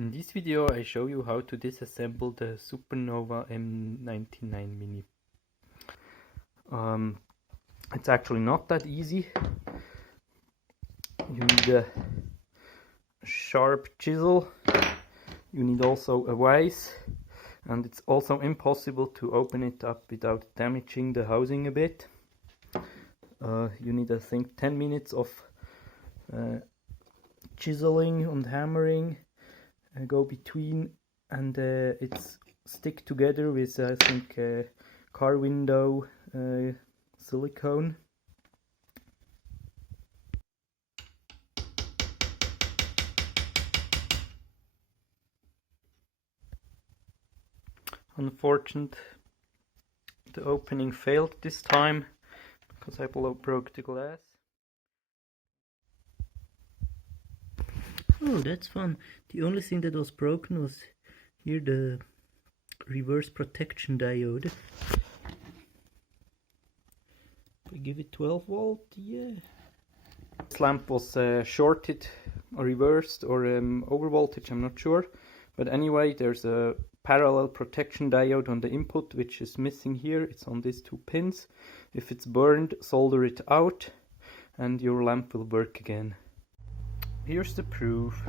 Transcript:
In this video I show you how to disassemble the Supernova M99 Mini. It's actually not that easy. You need a sharp chisel, you need also a vise, and it's also impossible to open it up without damaging the housing a bit. You need, I think, 10 minutes of chiseling and hammering, go between, and it's stick together with, I think, car window silicone. Unfortunate, the opening failed this time because I broke the glass. Oh, that's fun. The only thing that was broken was here the reverse protection diode. I give it 12 volt, yeah. This lamp was shorted or reversed or over voltage, I'm not sure. But anyway, there's a parallel protection diode on the input, which is missing here. It's on these two pins. If it's burned, solder it out and your lamp will work again. Here's the proof.